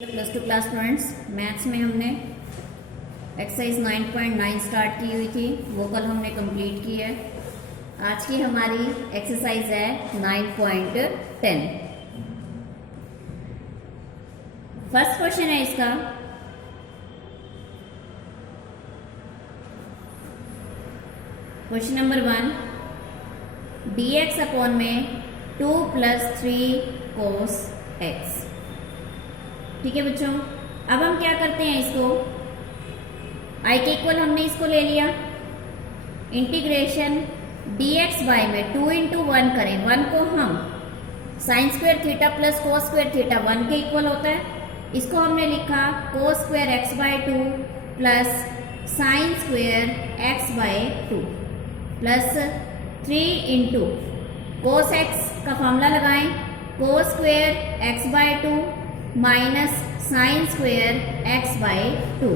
Plus two class students, maths में हमने exercise 9.9 start की हुई थी, वो कल हमने कंप्लीट की है। आज की हमारी एक्सरसाइज है 9.10। फर्स्ट क्वेश्चन है इसका, क्वेश्चन नंबर 1, dx अपॉन में 2 + 3 cos x। ठीक है बच्चों, अब हम क्या करते हैं, इसको i के इक्वल हमने इसको ले लिया, इंटीग्रेशन dx बाय में 2 × 1 करें। 1 को हम sin स्क्वायर थीटा प्लस cos स्क्वायर थीटा 1 के इक्वल होता है, इसको हमने लिखा cos square x/2 plus sin square x/2 plus 3 × cos x का फॉर्मूला लगाएं, cos square x/2 minus sine square x/2।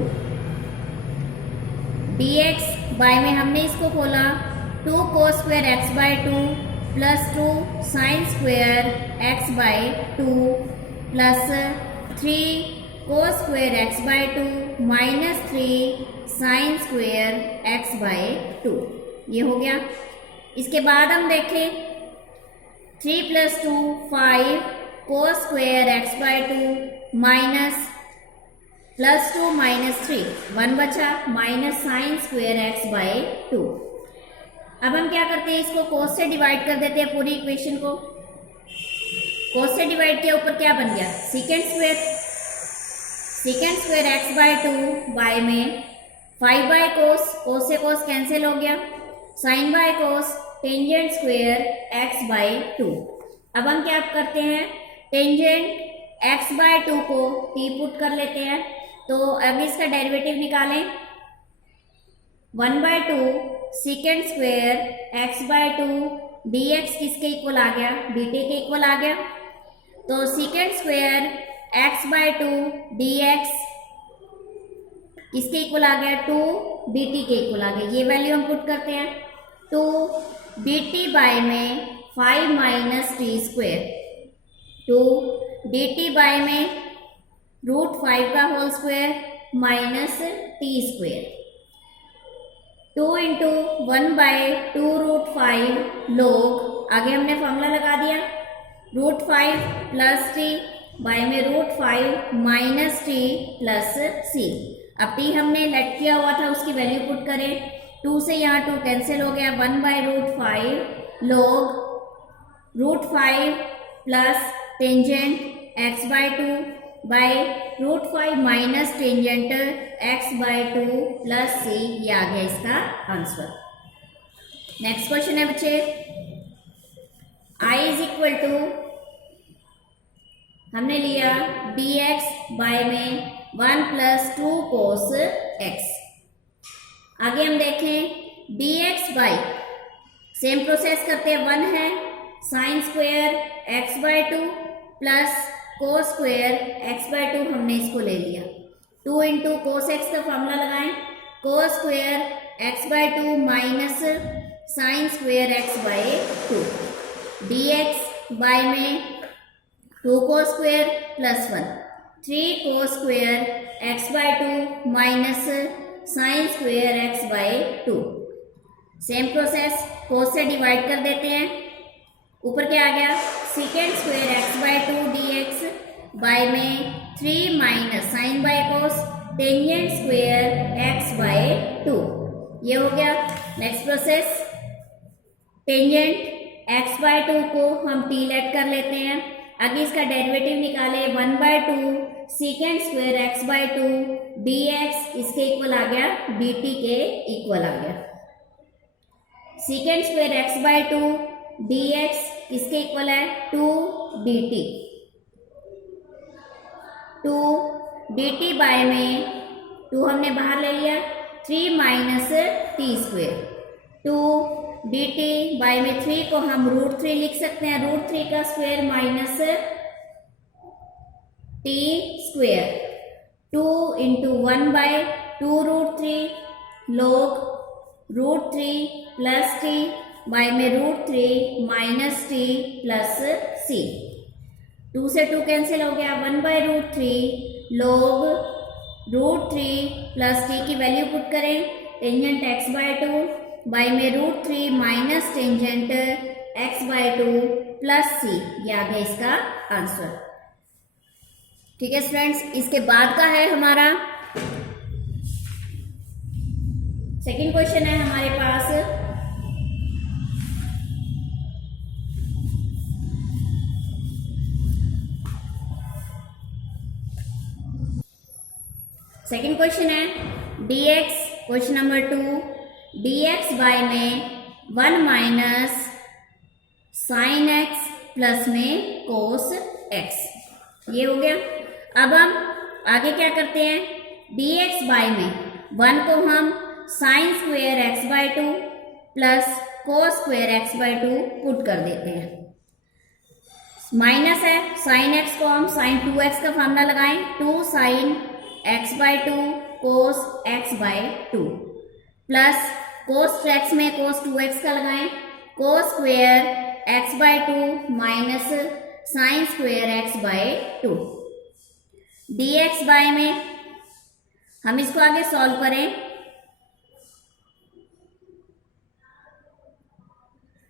dx by में हमने इसको खोला 2 cos square x/2 plus 2 sine square x/2 plus 3 cos square x/2 minus 3 sine square x/2। ये हो गया। इसके बाद हम देखें 3 + 2 5 cos square x/2 minus plus 2 minus 3 1 बचा माइनस साइन स्क्वेयर x/2। अब हम क्या करते हैं, इसको cos से डिवाइड कर देते हैं पूरी इक्वेशन को। cos से डिवाइड किया, ऊपर क्या बन गया सेकेंड स्क्वेयर x/2 बाय में 5/cos, cos से cos कैंसिल हो गया, sin/cos टेंजेंट स्क्वेयर x/2। अब हम क्या करते हैं, टेंजेंट x/2 को t पुट कर लेते हैं, तो अब इसका डेरिवेटिव निकालें। 1/2 सेकेंड स्क्वेयर x/2 dx किसके इक्वल आ गया, dt के इक्वल आ गया। तो सेकेंड स्क्वेयर x/2 dx किसके इक्वल आ गया, 2 dt के इक्वल आ गया। ये वैल्यू हम पुट करते हैं, 2 dt बाय में 5 - t स्क्वेयर, 2 dt बाय में √5 का whole square minus t square, 2 × 1/2 √5 log, आगे हमने फॉर्मूला लगा दिया, √5 प्लस t बाय में √5 माइनस t प्लस c। अब t हमने लेट किया हुआ था, उसकी वैल्यू पुट करें, 2 से यहाँ 2 कैंसिल हो गया, 1/√5 log √5 plus tangent x/2 by √5 minus tangent x/2 plus c। ये आ गया इसका आंसर। नेक्स्ट क्वेश्चन है बच्चे, i = हमने लिया dx बाय में 1 + 2 cos x। आगे हम देखें dx बाय, सेम प्रोसेस करते हैं, 1 है sign square x/2 plus cos square x/2, हमने इसको ले लिया, 2 × cos x का फॉर्मूला लगाएं, cos square x/2 minus sine square x/2 dx by में 2 cos square plus 1 3 cos square x/2 minus sine square x/2। Same process, cos से divide कर देते हैं, ऊपर क्या आ गया second square x/2 dx by में 3 minus sin/cos tangent square x/2। ये हो गया। नेक्स्ट प्रोसेस, टेंजेंट x/2 को हम t लेट कर लेते हैं, आगे इसका डेरिवेटिव निकाले, 1/2 सेकेंड स्क्वेयर x/2 dx इसके इक्वल आ गया, dt के इक्वल आ गया। सेकेंड स्क्वेयर x/2 dx इसके इक्वल है 2 dt, 2 dt बाय में 2 हमने बाहर ले लिया, 3 minus t square, 2 dt by में 3 को हम √3 लिख सकते हैं, √3 का square minus t square, 2 × 1/2 √3 log √3 plus t by में √3 माइनस t प्लस c। 2 से 2 कैंसिल हो गया, 1/√3 log रूट 3 प्लस टी की वैल्यू पुट करें, टेंजेंट x/2 बाई में root 3 minus tangent x/2 plus C, ये आ गया इसका आंसर। ठीक है स्टूडेंट्स, इसके बाद का है हमारा सेकंड क्वेश्चन है हमारे पास। सेकंड क्वेश्चन है dx, question number 2, dx by में 1 माइनस साइन x प्लस में कोस x, ये हो गया। अब हम आगे क्या करते हैं, dx बाय में 1 को हम साइन स्क्वेयर x/2 प्लस कोस स्क्वेयर x/2 पुट कर देते हैं। माइनस है, साइन x को हम साइन 2x का फॉर्मूला लगाएं, 2 sine x/2 cos x/2 plus cos x में कोस 2x का लगाएं, cos square x/2 minus sine square x/2। dx by में हम इसको आगे सॉल्व करें,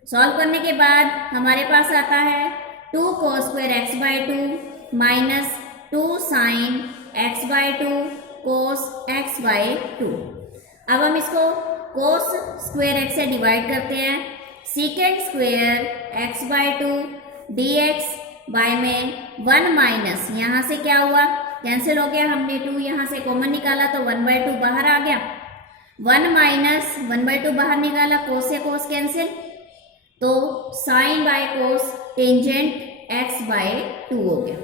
सॉल्व करने के बाद हमारे पास आता है 2 cos square x/2 minus 2 sine x/2 cos x/2। अब हम इसको कोस स्क्वेयर x से डिवाइड करते हैं, सीकेंड स्क्वेयर x/2 dx बाय में 1 माइनस, यहाँ से क्या हुआ, कैंसिल हो गया, हमने 2 यहाँ से कॉमन निकाला तो 1/2 बाहर आ गया, 1 माइनस 1/2 बाहर निकाला, कोस से कोस कैंसिल, तो sine by cos tangent x/2 हो गया।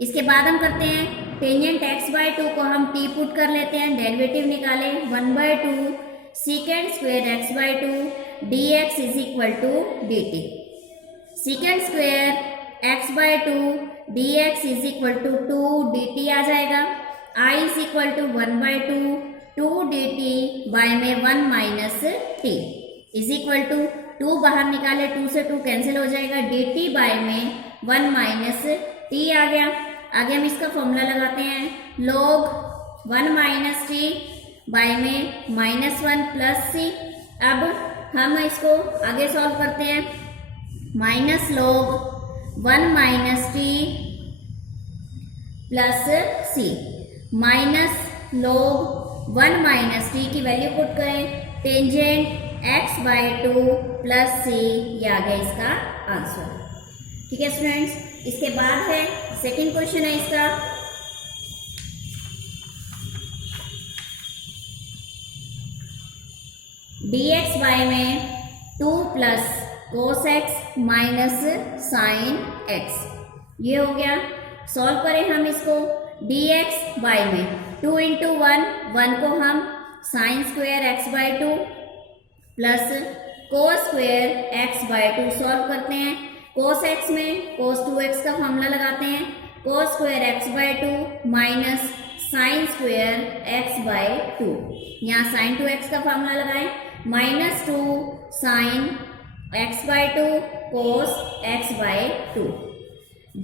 इसके बाद हम करते हैं टेंजेंट x/2 को हम t पुट कर लेते हैं, डेरिवेटिव निकालें, 1/2 secant square x/2 dx is equal to dt, secant square x/2 dx is equal to 2 dt आ जाएगा, I is equal to 1/2 2 dt by में 1 minus t is equal to 2 बाहर निकाले, 2 से 2 कैंसिल हो जाएगा, dt बाय में 1 माइनस t आ गया। आगे हम इसका फॉर्मूला लगाते हैं, log 1 माइनस टी बाय में -1 प्लस सी। अब हम इसको आगे सॉल्व करते हैं, minus log 1 minus T plus C, minus log 1 minus T की वैल्यू पुट करें, टेंजेंट x/2 प्लस सी, ये आ गया इसका आंसर। ठीक है स्टूडेंट्स, इसके बाद है सेकंड क्वेश्चन है इसका, dx बाय में 2 plus cos x minus sine x, ये हो गया। सॉल्व करें हम इसको, dx बाय में 2 इंटू 1 को हम साइन स्क्वेयर x/2 प्लस कोस स्क्वेयर x/2 सॉल्व करते हैं, कोस x में कोस 2x का फॉर्मूला लगाते हैं, कोस square x/2 minus sine square x/2, यहाँ साइन 2x का फॉर्मूला लगाएं, -2 sine x/2 cos x/2,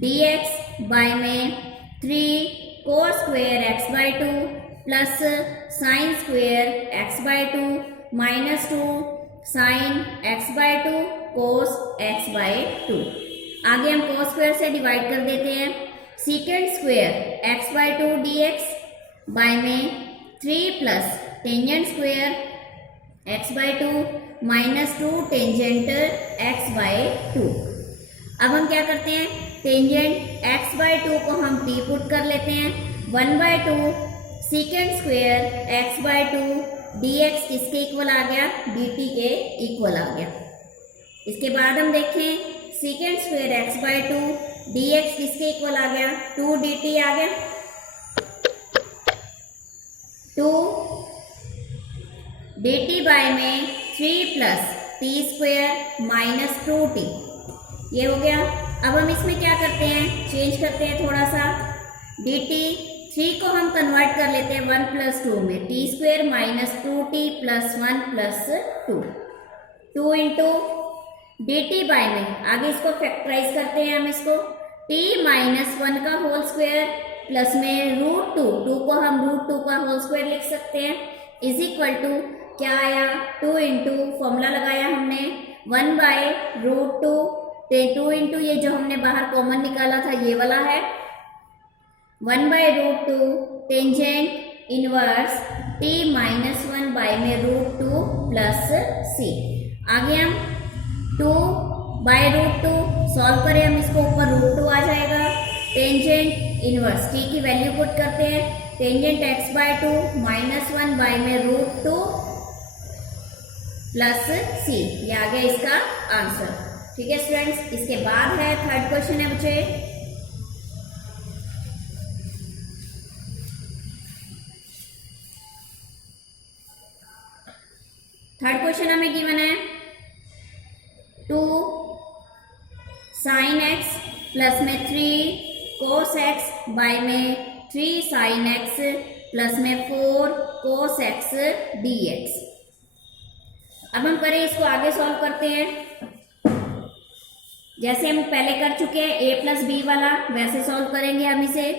dx by में 3 cos square x/2 plus sine square x/2 -2 sine x/2 cos x/2। आगे हम कोस स्क्वेयर से डिवाइड कर देते हैं, सीकेंड स्क्वेयर x/2 dx बाय में 3 plus tangent square x/2 -2 tangent x/2। अब हम क्या करते हैं, टेंजेंट x/2 को हम t पुट कर लेते हैं, 1/2 सीकेंड स्क्वेयर x/2 dx किसके इक्वल आ गया, dt के इक्वल आ गया। इसके बाद हम देखें, सीकेंड स्क्वेयर x/2 dx किसके इक्वल आ गया, 2 dt आ गया, 2 dt बाय में 3 plus t square minus 2t, ये हो गया। अब हम इसमें क्या करते हैं, चेंज करते हैं थोड़ा सा, dt 3 को हम कन्वर्ट कर लेते हैं 1 प्लस 2 में, t square minus 2t plus 1 plus 2 into dt by में, आगे इसको फैक्टराइज करते हैं हम इसको, t माइनस 1 का होल स्क्वेयर प्लस में √2, 2 को हम √2 का होल स्क्वायर लिख सकते हैं, इज इक्वल टू क्या आया 2 इंटू फॉर्मूला लगाया हमने 1/√2, 2 इंटू ये जो हमने बाहर कॉमन निकाला था ये वाला है 1/√2 tangent inverse t minus 1 by में √2 प्लस c। आगे हम 2/√2 सॉल्व करें हम इसको, ऊपर √2 आ जाएगा, टेंजेंट इनवर्स t की वैल्यू पुट करते हैं, टेंजेंट x/2 माइनस 1 बाय में √2 प्लस c, ये आ गया इसका आंसर। ठीक है स्टूडेंट्स, इसके बाद है थर्ड क्वेश्चन है बच्चे, थर्ड क्वेश्चन हमें गिवन है 2 sin x प्लस में 3 cos x बाय में 3 sin x प्लस में 4 cos x dx। अब हम करें इसको, आगे सॉल्व करते हैं जैसे हम पहले कर चुके हैं a प्लस बी वाला, वैसे सॉल्व करेंगे हम इसे।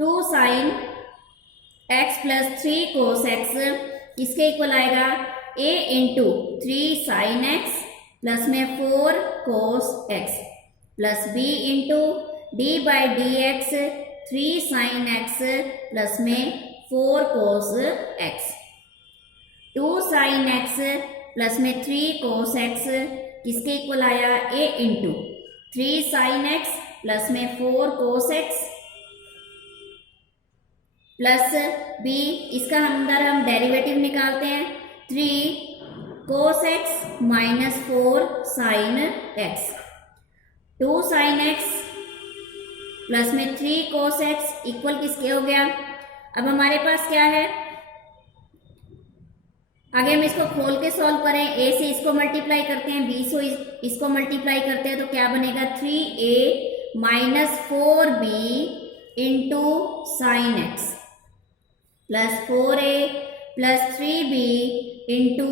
2 sin x plus 3 cos x किसके इक्वल आएगा a into 3 sin x plus में 4 cos x plus b into d by D x 3 sin x plus में 4 cos x। 2 sin x plus में 3 cos x किसके equal आया a into 3 sin x plus में 4 cos x plus b, इसका अंदर हम derivative निकालते हैं 3 cos x minus 4 sin x। 2 sin x plus में 3 cos x इक्वल किसके हो गया। अब हमारे पास क्या है, आगे हम इसको खोल के सॉल्व करें, a से इसको मल्टीप्लाई करते हैं, b से इसको मल्टीप्लाई करते हैं, तो क्या बनेगा 3a minus 4b into sine x plus 4a plus 3b into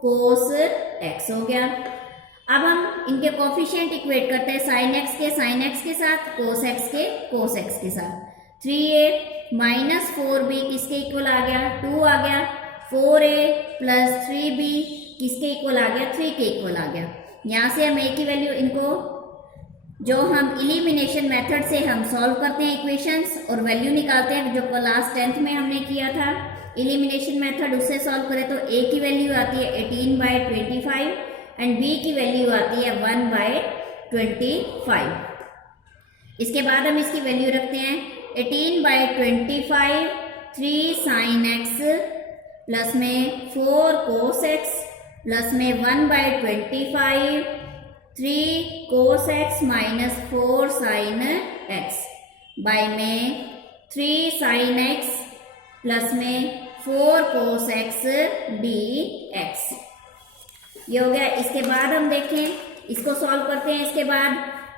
cos x हो गया। अब हम इनके कोफिशिएंट इक्वेट करते हैं, साइन एक्स के साइन एक्स के साथ, कोस एक्स के कोस एक्स के साथ। 3a माइनस 4b किसके इक्वल आ गया 2 आ गया, 4a प्लस 3b किसके इक्वल आ गया 3 के इक्वल आ गया। यहाँ से हम a की वैल्यू, इनको जो हम इलिमिनेशन मेथड से हम सॉल्व करते हैं इक्वेशंस और वैल्यू निकालते हैं, जो क्लास 10th में हमने किया था इलिमिनेशन मेथड, उससे सॉल्व करें तो a की वैल्यू आती है 18/25 एंड b की वैल्यू आती है 1/25। इसके बाद हम इसकी वैल्यू रखते हैं 18/25 3 sin x प्लस में 4 cos x प्लस में 1/25 3 cos x minus 4 sin x by में 3 sin x प्लस में 4 cos x dx। ये हो गया। इसके बाद हम देखें, इसको सॉल्व करते हैं। इसके बाद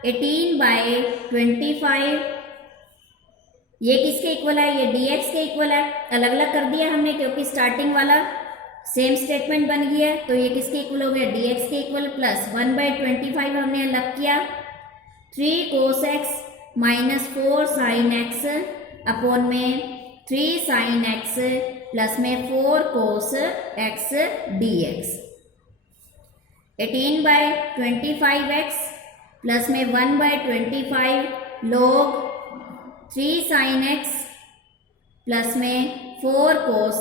18/25 ये किसके इक्वल है, ये dx के इक्वल है। अलग अलग कर दिया हमने क्योंकि स्टार्टिंग वाला सेम स्टेटमेंट बन गया, तो ये किसके इक्वल हो गया dx के इक्वल, प्लस 1/25 हमने अलग किया 3 cos x minus 4 sin x upon में 3 sin x प्लस में 4 cos x dx। 18/25x plus में 1/25 log 3 sin x प्लस में 4 cos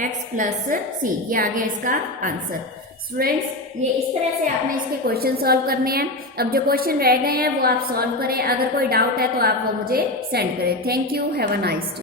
x प्लस c, ये आ गया इसका आंसर। स्टूडेंट्स, ये इस तरह से आपने इसके क्वेश्चन सॉल्व करने हैं। अब जो क्वेश्चन रह गए हैं वो आप सॉल्व करें। अगर कोई डाउट है तो आप वो मुझे सेंड करें। Thank you, have a nice day.